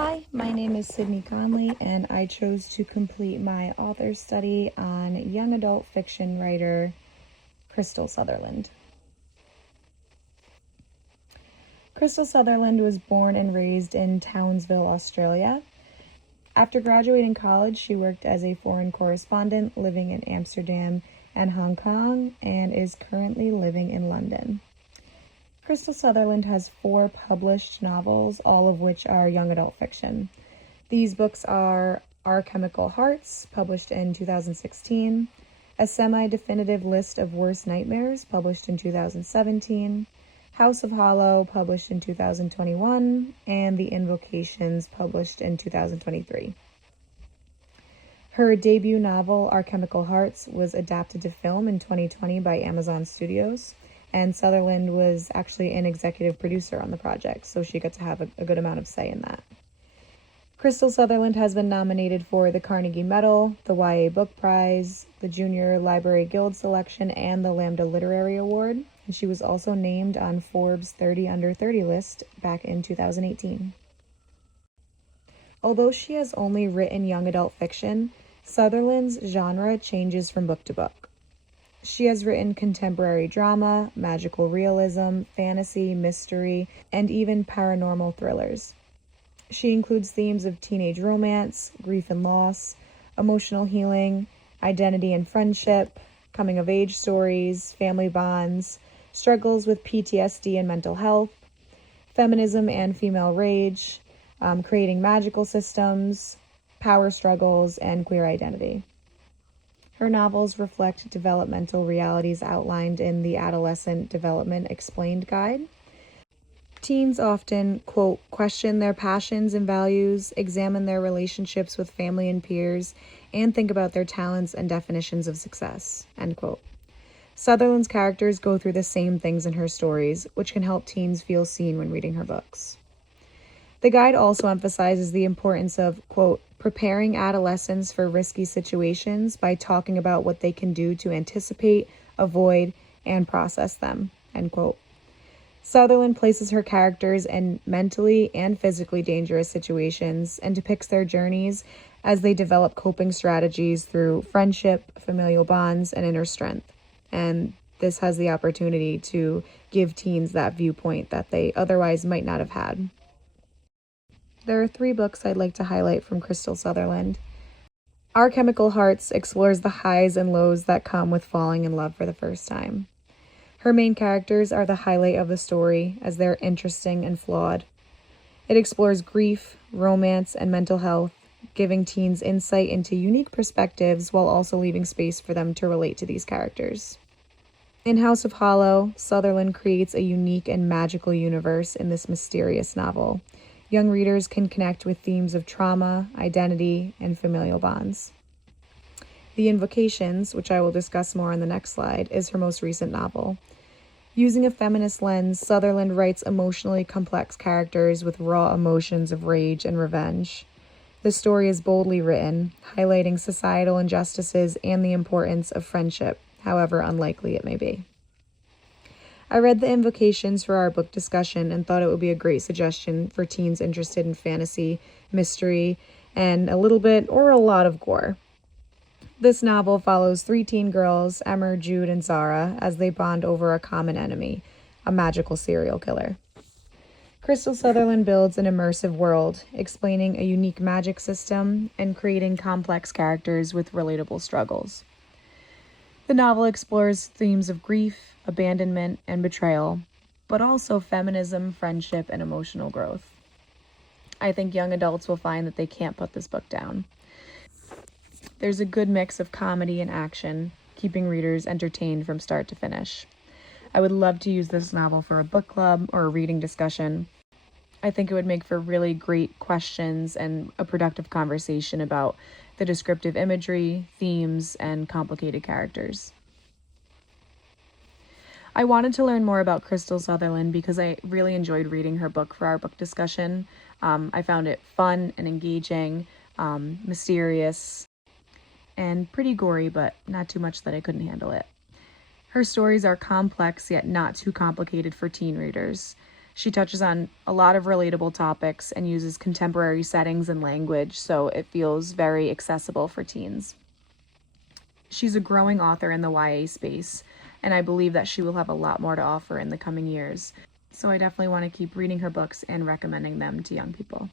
Hi, my name is Sydney Conley, and I chose to complete my author's study on young adult fiction writer Krystal Sutherland. Krystal Sutherland was born and raised in Townsville, Australia. After graduating college, she worked as a foreign correspondent living in Amsterdam and Hong Kong, and is currently living in London. Krystal Sutherland has 4 published novels, all of which are young adult fiction. These books are Our Chemical Hearts, published in 2016, A Semi-Definitive List of Worst Nightmares, published in 2017, House of Hollow, published in 2021, and The Invocations, published in 2023. Her debut novel, Our Chemical Hearts, was adapted to film in 2020 by Amazon Studios, and Sutherland was actually an executive producer on the project, so she got to have a good amount of say in that. Krystal Sutherland has been nominated for the Carnegie Medal, the YA Book Prize, the Junior Library Guild Selection, and the Lambda Literary Award, and she was also named on Forbes 30 Under 30 list back in 2018. Although she has only written young adult fiction, Sutherland's genre changes from book to book. She has written contemporary drama, magical realism, fantasy, mystery, and even paranormal thrillers. She includes themes of teenage romance, grief and loss, emotional healing, identity and friendship, coming-of-age stories, family bonds, struggles with PTSD and mental health, feminism and female rage, creating magical systems, power struggles, and queer identity. Her novels reflect developmental realities outlined in the Adolescent Development Explained Guide. Teens often, quote, question their passions and values, examine their relationships with family and peers, and think about their talents and definitions of success, end quote. Sutherland's characters go through the same things in her stories, which can help teens feel seen when reading her books. The guide also emphasizes the importance of, quote, preparing adolescents for risky situations by talking about what they can do to anticipate, avoid, and process them, end quote. Sutherland places her characters in mentally and physically dangerous situations and depicts their journeys as they develop coping strategies through friendship, familial bonds, and inner strength. And this has the opportunity to give teens that viewpoint that they otherwise might not have had. There are 3 books I'd like to highlight from Krystal Sutherland. Our Chemical Hearts explores the highs and lows that come with falling in love for the first time. Her main characters are the highlight of the story, as they're interesting and flawed. It explores grief, romance, and mental health, giving teens insight into unique perspectives while also leaving space for them to relate to these characters. In House of Hollow, Sutherland creates a unique and magical universe in this mysterious novel. Young readers can connect with themes of trauma, identity, and familial bonds. The Invocations, which I will discuss more on the next slide, is her most recent novel. Using a feminist lens, Sutherland writes emotionally complex characters with raw emotions of rage and revenge. The story is boldly written, highlighting societal injustices and the importance of friendship, however unlikely it may be. I read The Invocations for our book discussion and thought it would be a great suggestion for teens interested in fantasy, mystery, and a little bit or a lot of gore. This novel follows 3 teen girls, Emma, Jude, and Zara, as they bond over a common enemy, a magical serial killer. Krystal Sutherland builds an immersive world, explaining a unique magic system and creating complex characters with relatable struggles. The novel explores themes of grief, abandonment, and betrayal, but also feminism, friendship, and emotional growth. I think young adults will find that they can't put this book down. There's a good mix of comedy and action, keeping readers entertained from start to finish. I would love to use this novel for a book club or a reading discussion. I think it would make for really great questions and a productive conversation about the descriptive imagery, themes, and complicated characters. I wanted to learn more about Krystal Sutherland because I really enjoyed reading her book for our book discussion. I found it fun and engaging, mysterious, and pretty gory, but not too much that I couldn't handle it. Her stories are complex yet not too complicated for teen readers. She touches on a lot of relatable topics and uses contemporary settings and language, so it feels very accessible for teens. She's a growing author in the YA space, and I believe that she will have a lot more to offer in the coming years. So I definitely want to keep reading her books and recommending them to young people.